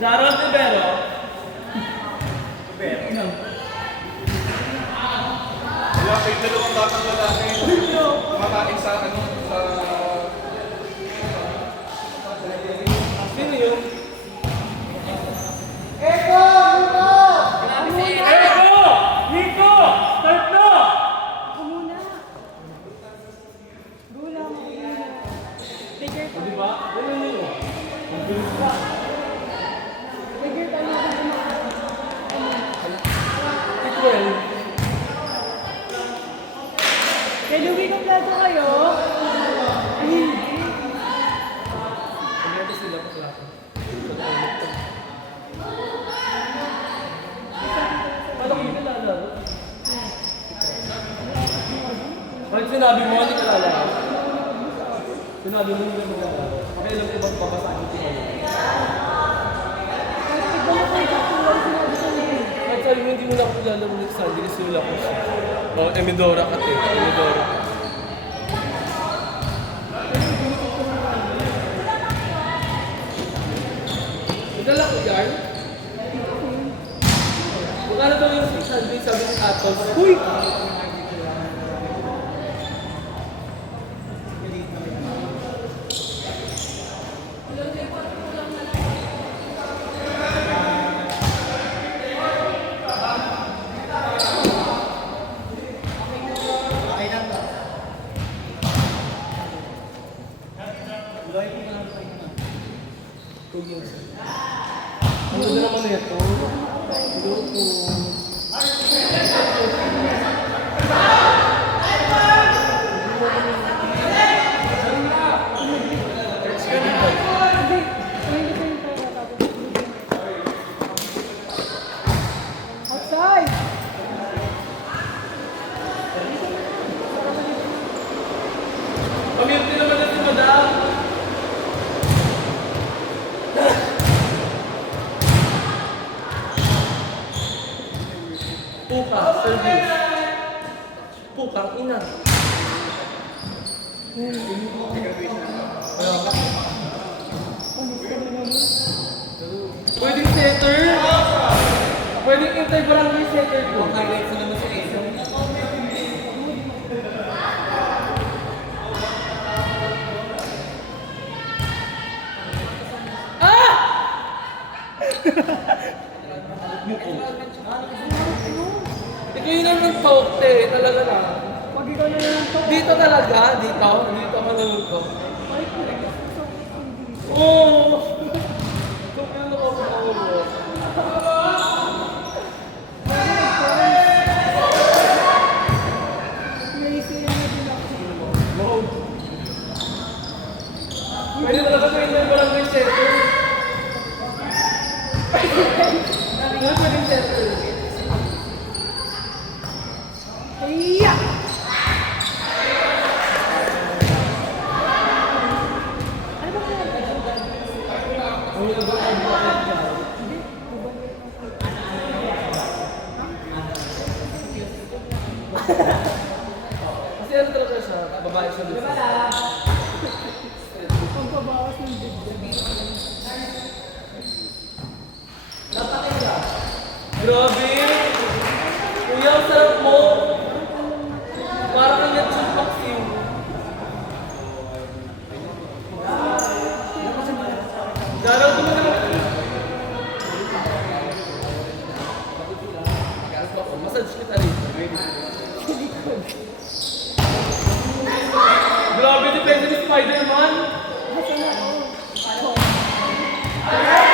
Gerald Rivero. May dalawang batang lalaki. Kumakain sa ano, sa... Sino yun? Eko! Nico! Start na! Ako muna. Gula mo. Bigger pa. Di ba? Ganun yun. Ang bilis pa. Bigger pa na ako Equal. Kay Louie kompleto kayo. Ay, hindi. Kompleto sila pa klase. Paano ko hindi lalaro? Bakit sinabi mo, hindi ka lalaro? Sinabi mo, hindi ka lalaro. Pakailan ko bang papasahin ko mo? Tignan mo kayo. Tulad sinabi ko na yun. Kahit sabi mo, hindi mo na ako lalaro next Sunday kasi wala ko siya. Oh, Emidora ka, te. Emidora. Nadala ko yan. Magkano daw yung Sunday, sabi ni Atos. Uy! Ang ganda naman nito. Loko. Hindi. Hindi ko yung pera tapos. Outside! Pamilti naman na si Madam. Puka, service. Pukang ina. Pwedeng setter. Pwedeng intay barangay setter ko. Highlights na naman sa isa. Ito yun ang nag-talk, te. Talaga na. Pag ikaw na lang to. Dito talaga. Dito ako nalulto. Ay, hindi. Oo! Ito yung nakapakawa mo. Naisip na din ako. Pwede talaga sa inyo barangay center. Ano sa ring center? Iya! Ano ba Kasi ano talaga siya? Babae siya dito. pagbabawas ng dibdib? Grabe! Kuya, ang sarap mo! Parang ang lechon paksim. Garaw ko na naman. Massage kita rin. Grabe, depende ni Spider-Man. Basta na ako. Ay!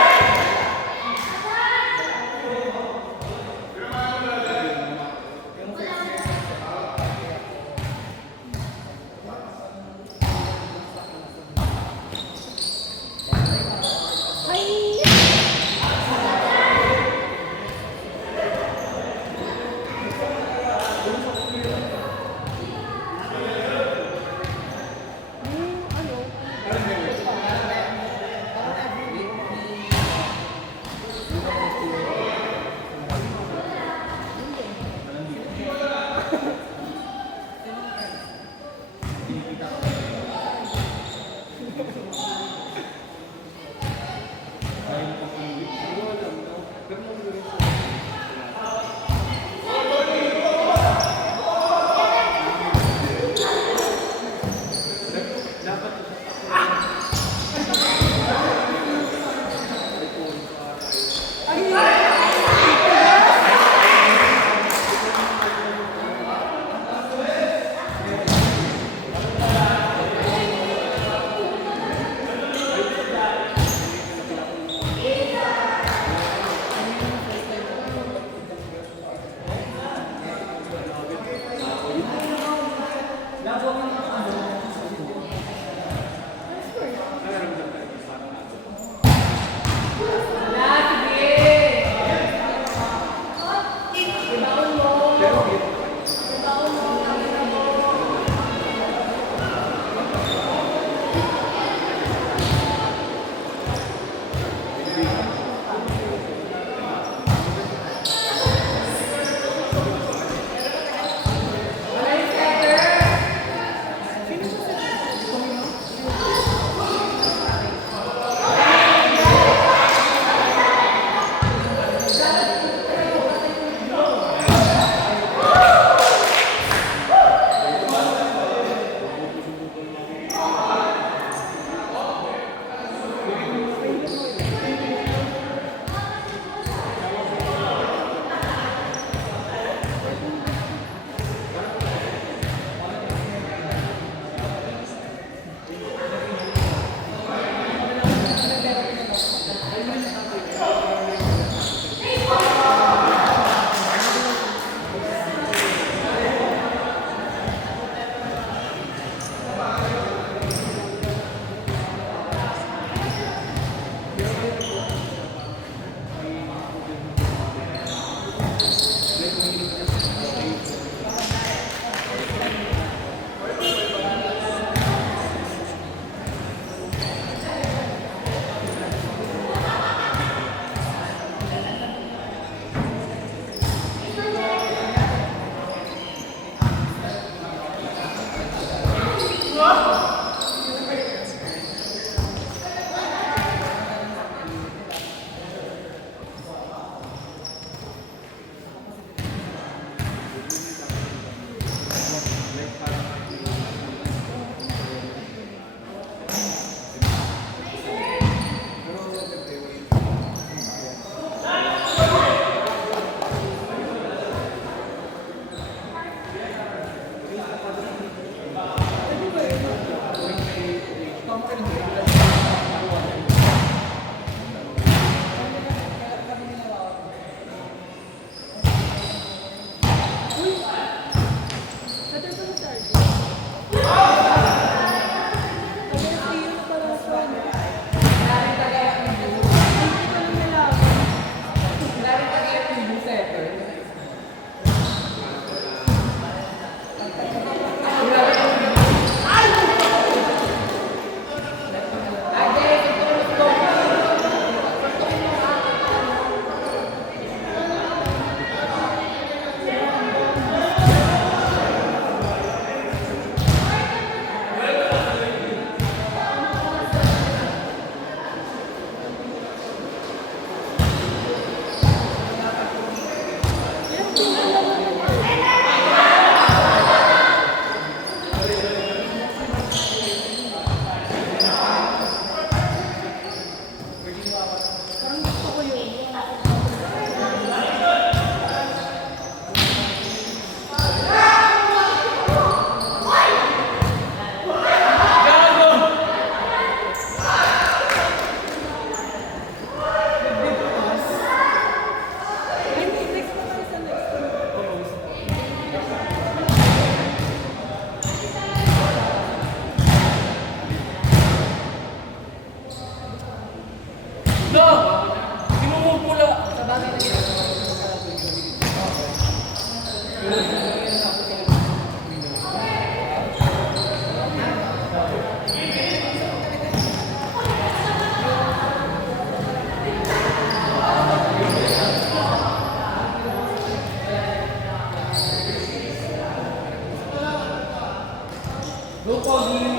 Go, Pogi!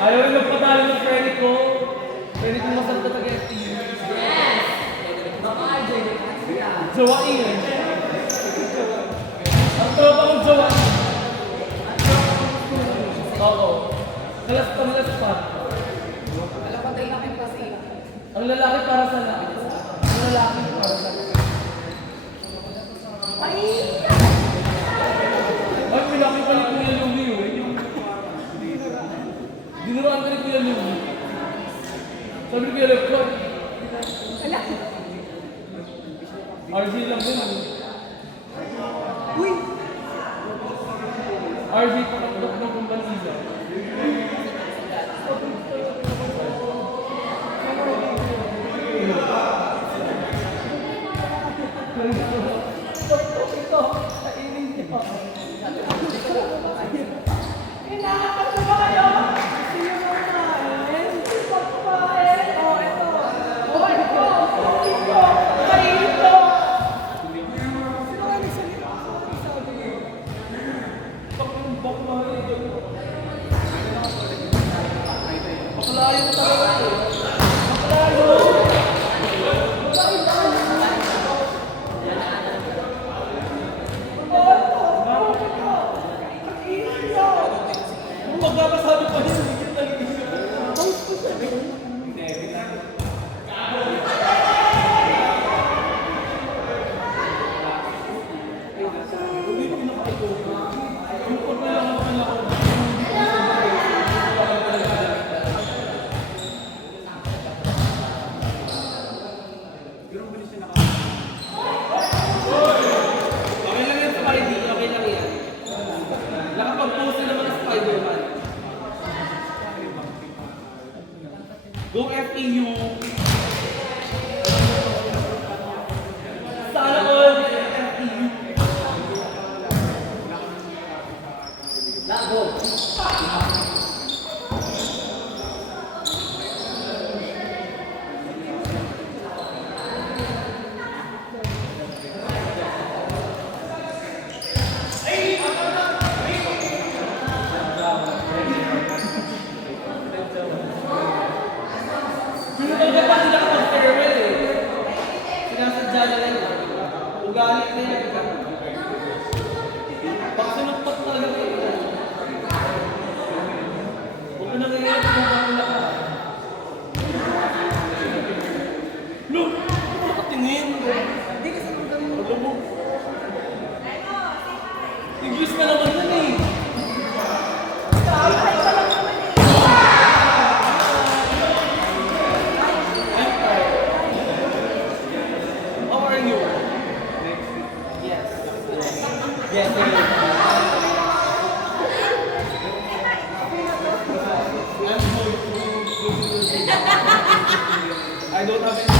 Ayaw rin magpadali ng credit ko. Credit mo masarap na taga-FT. Jawain eh. Ang tropa kong jawain. Oo. Malas pa. Ang lalaki para sa lalaki. Ang lalaki para sa lalaki. Ay, pinaki pa ni Kuya Lumi eh. Dinuruan ka ni Kuya Lumi. Sabi ni Kuya Lumi, RG lang din. Uy! RG, pakakabak ng kumbansiza. Ito, kainin niyo. Kinakapag na ba kayo? Sino mo kumain? Pagkumain? Oh, ito. Oh, ito. Ito. Ito. Sino ka nagsalita? Sabi ko. Maklayo talaga ito. Maklayo! Kung magpapasabi pa rin, hindi kita Okay lang yan, Spidey. Okay lang yan. Nakapag-post na naman ang Spider-Man. Go FTU. Sino talaga pa sila kapag-farewell eh? Sinasadya nila yun. Ugali na yun. Pagsunod-pat talaga yun. Huwag mo nang ngayon kung makakula ka. Look! Nakatingin. Hindi kasi magdamot. Alam mo. English ka naman yun eh. Ay, ka lang naman eh. I'm tired. How are you? Yes. Yes, sir. I'm good. I don't have any